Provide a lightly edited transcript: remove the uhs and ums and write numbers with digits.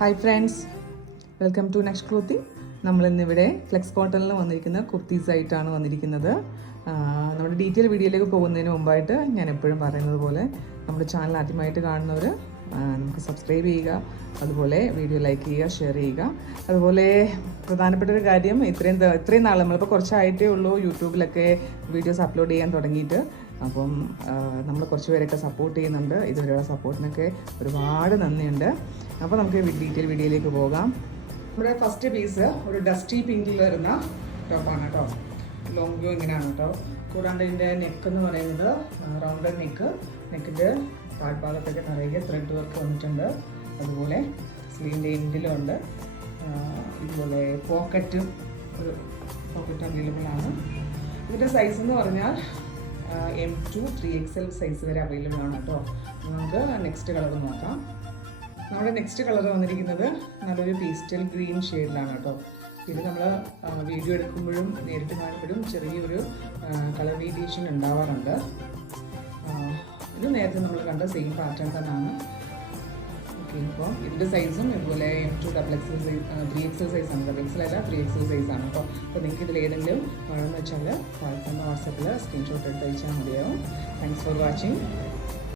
Hi friends, welcome to Next Clothing. നമ്മളിന്നിവിടെ flex കോട്ടണിൽ വന്നിരിക്കുന്ന കുർത്തീസ് ആയിട്ടാണ് വന്നിരിക്കുന്നത്. നമ്മുടെ ഡീറ്റെയിൽ വീഡിയോയിലേക്ക് പോകുന്നതിന് മുമ്പായിട്ട് ഞാൻ എപ്പോഴും പറയുന്നത് പോലെ നമ്മുടെ ചാനൽ ആദ്യമായിട്ട് കാണുന്നവർ നമുക്ക് സബ്സ്ക്രൈബ് ചെയ്യുക, അതുപോലെ വീഡിയോ ലൈക്ക് ചെയ്യുക, ഷെയർ ചെയ്യുക. അതുപോലെ പ്രധാനപ്പെട്ട ഒരു കാര്യം, ഇത്രയും നാൾ നമ്മളിപ്പോൾ കുറച്ചായിട്ടേ ഉള്ളൂ യൂട്യൂബിലൊക്കെ വീഡിയോസ് അപ്ലോഡ് ചെയ്യാൻ തുടങ്ങിയിട്ട്. അപ്പം നമ്മൾ കുറച്ച് പേരൊക്കെ സപ്പോർട്ട് ചെയ്യുന്നുണ്ട്. ഇതുവരെയുള്ള സപ്പോർട്ടിനൊക്കെ ഒരുപാട് നന്ദിയുണ്ട്. അപ്പോൾ നമുക്ക് ഡീറ്റെയിൽ വീഡിയോയിലേക്ക് പോകാം. നമ്മുടെ ഫസ്റ്റ് പീസ് ഒരു ഡസ്റ്റി പിങ്കിൽ വരുന്ന ടോപ്പാണ് കേട്ടോ. ലോങ് വ്യൂ ഇങ്ങനെയാണ് കേട്ടോ. കൂടാണ്ട് ഇതിൻ്റെ നെക്ക് എന്ന് പറയുന്നത് റൗണ്ടഡ് നെക്കിൻ്റെ താഴ്ഭാഗത്തൊക്കെ നിറയെ ത്രെഡ് വർക്ക് വന്നിട്ടുണ്ട്. അതുപോലെ സ്ലീവിൻ്റെ എൻഡിലും ഉണ്ട്. ഇതുപോലെ പോക്കറ്റ് അവൈലബിൾ ആണ്. ഇതിൻ്റെ സൈസ് എന്ന് പറഞ്ഞാൽ M2 3XL സൈസ് വരെ അവൈലബിൾ ആണ് കേട്ടോ. നമുക്ക് നെക്സ്റ്റ് കളർ നോക്കാം. നമ്മുടെ നെക്സ്റ്റ് കളർ വന്നിരിക്കുന്നത് നല്ലൊരു പേസ്റ്റൽ ഗ്രീൻ ഷെയ്ഡിലാണ് കേട്ടോ. ഇത് നമ്മൾ വീഡിയോ എടുക്കുമ്പോഴും നേരിട്ട് കാണുമ്പോഴും ചെറിയൊരു കളർ വേരിയേഷൻ ഉണ്ടാവാറുണ്ട്. ഇത് നേരത്തെ നമ്മൾ കണ്ട സെയിം പാറ്റേൺ തന്നെയാണ്. ഓക്കെ, ഇപ്പോൾ ഇതിൻ്റെ സൈസും ഇതുപോലെ M2 XXL സൈസ് 3XL സൈസാണ്. XXL അല്ല 3XL സൈസാണ് കേട്ടോ. അപ്പോൾ നിങ്ങൾക്ക് ഇതിൽ ഏതെങ്കിലും വേണമെന്ന് വെച്ചാൽ വാട്സാപ്പിൽ സ്ക്രീൻഷോട്ട് എടുത്ത് അയച്ചാൽ മതിയാവും. Thanks for watching.